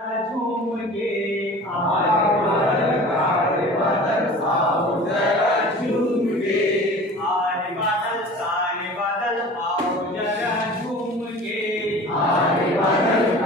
झूम के आए बादल आओ जरा झूम के। आए बादल सारे बादल आओ जरा झूम के। आए बादल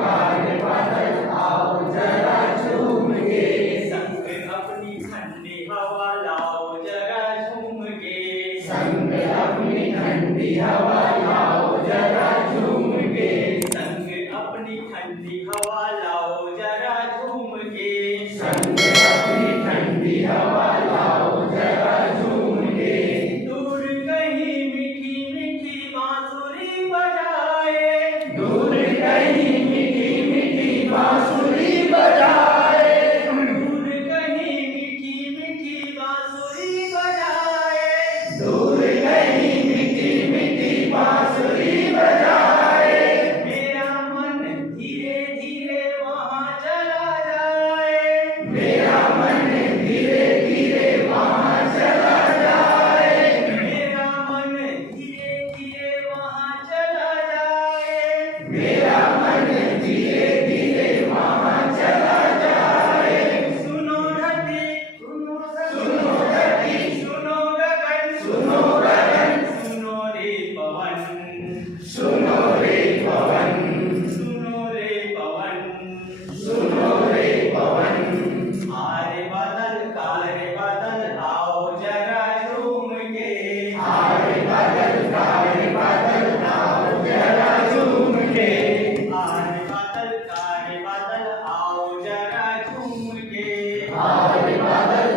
आओ जरा झूम के। संग अपनी ठंडी हवा लाओ जरा झूम के। संग अपनी ठंडी हवा लाओ जरा झूम के। संग अपनी ठंडी हवा लाओ जरा झूम के। संग अपनी ठंडी हवा लाओ जरा झूम के। दूर कहीं मीठी मीठी बांसुरी बजाए। दूर कहीं मीठी मीठी बांसुरी बजाए। दूर कहीं मीठी मीठी बांसुरी बजाए। दूर कहीं मीठी मीठी बांसुरी बजाए। मेरा मन धीरे धीरे वहाँ चला जाए। मेरा मन धीरे धीरे वहाँ चला जाए। मेरा मन धीरे धीरे वहाँ चला जाए। मेरा मन धीरे धीरे वहाँ चला जाए। सुनो धरती सुनो सुनो धरती सुनो गगन सुनो गगन सुनो रे पवन सुनो रे पवन सुनो रे पवन। सुनो रे पवन। आरे बादल काले बादल आओ जरा झूम के। आए बादल आओ जरा झूम के। आरे बादल काले बादल आओ जरा झूम के। आए बादल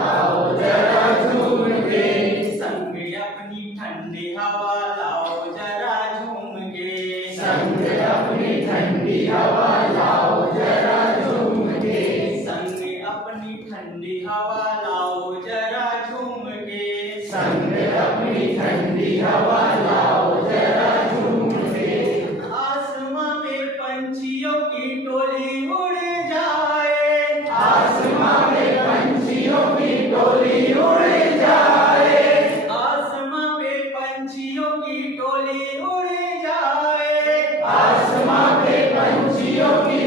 आओ जरा झूम के। संग अपनी ठंडी हवा लाओ जरा झूम के। संग अपनी ठंडी हवा लाओ जरा झूम के। संग अपनी ठंडी हवा लाओ जरा झूम के। संग अपनी ठंडी हवा लाओ जरा झूम के। आसमां पे पंछियों की टोली उड़ जाए। आसमां में पंछियों की टोली उड़ जाए। आसमां पे पंछियों की टोली उड़ जाए। आसमां में पंछियों की